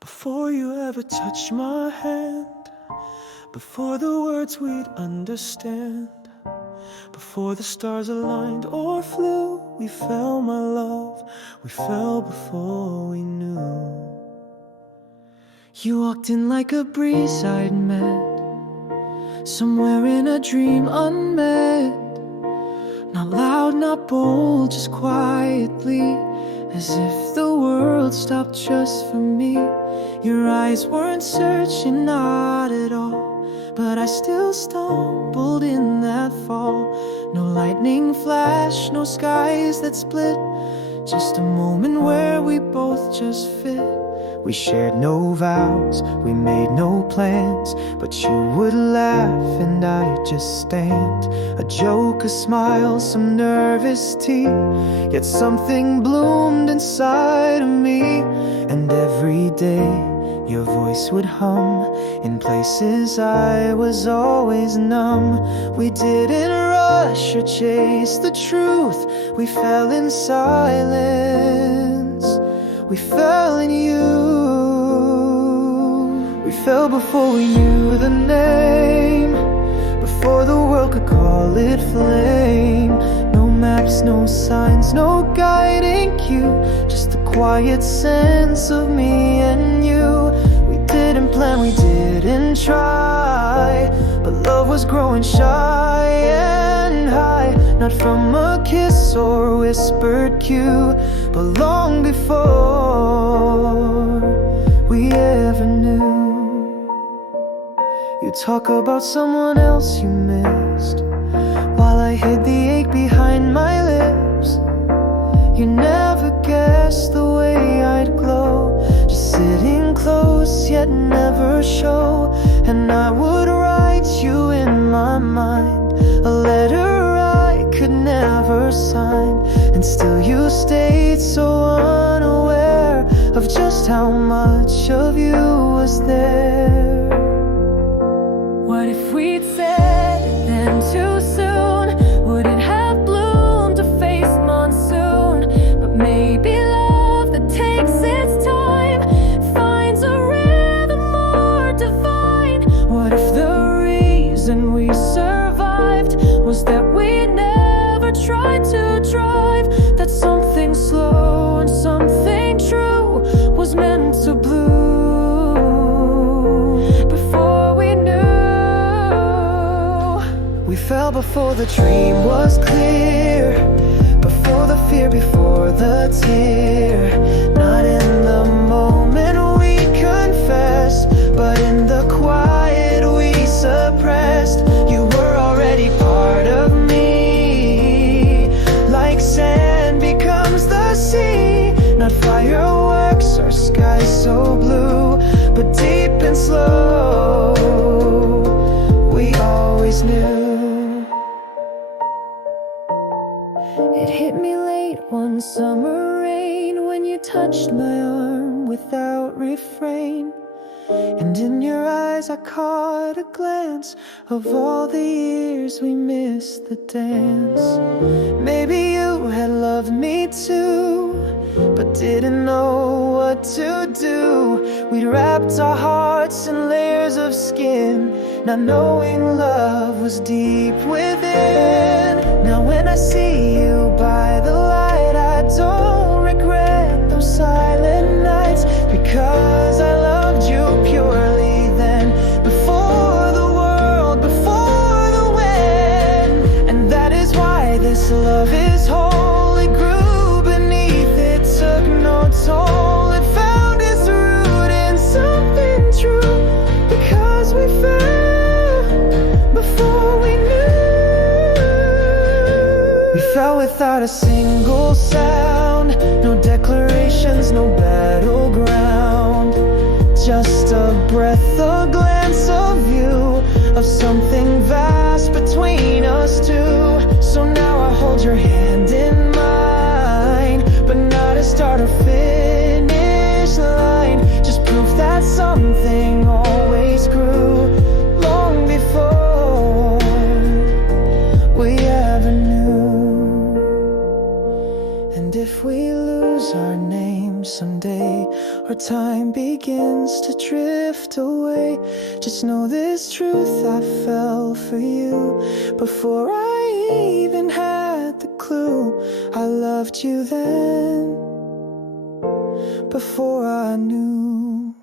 Before you ever touched my hand, before the words we'd understand, before the stars aligned or flew, we fell, my love, we fell before we knew. You walked in like a breeze I'd met, somewhere in a dream unmet. Not loud, not bold, just quietly, as if the world stopped just for me. Your eyes weren't searching, not at all, but I still stumbled in that fall. No lightning flash, no skies that split, just a moment where we both just fit. We shared no vows, we made no plans, but you would laugh and I'd just stand. A joke, a smile, some nervous tea, yet something bloomed inside of me. And every day your voice would hum in places I was always numb. We didn't rush or chase the truth, we fell in silence. We fell in you. We fell before we knew the name, before the world could call it flame. No maps, no signs, no guiding cue, just the quiet sense of me and you. We didn't plan, we didn't try, but love was growing shy and high. Not from a kiss or whispered cue, but long before we ever knew. You talk about someone else you missed, while I hid the ache behind my lips. You never guessed the way I'd glow, just sitting close yet never show. And I would write you in my mind, a letter I could never sign, and still you stayed so unaware of just how much of you was there. What if we'd said it then too soon? Would it have bloomed to face monsoon? But maybe love that takes its time finds a rhythm more divine. What if the reason we survived was that we never tried to drive? That something slow and something true was meant to bloom before we knew. We fell before the dream was clear, before the fear, before the tear. Not in the moment we confessed, but in the quiet we suppressed. You were already part of me, like sand becomes the sea. Not fireworks or skies so blue, but deep and slow, we always knew. It hit me late one summer rain, when you touched my arm without refrain. And in your eyes I caught a glance of all the years we missed the dance. Maybe you had loved me too, but didn't know what to do. We'd wrapped our hearts in layers of skin, not knowing love was deep within. Now when I see you by the light, I don't regret those silent nights, because I loved you purely then, before the world, before the when. And that is why this love is whole. It grew beneath, it took no toll. It found its root in something true, because we fell before we knew. We fell without a single sound, no declarations, no battleground, just a breath, a glance of you, of something vast between us two. So now I hold your hand in mine, but not a start or finish line, just proof that something always grew long before we ever knew. And if we lose our name someday, or time begins to drift away, just know this truth: I fell for you before I even had the clue. I loved you then, before I knew.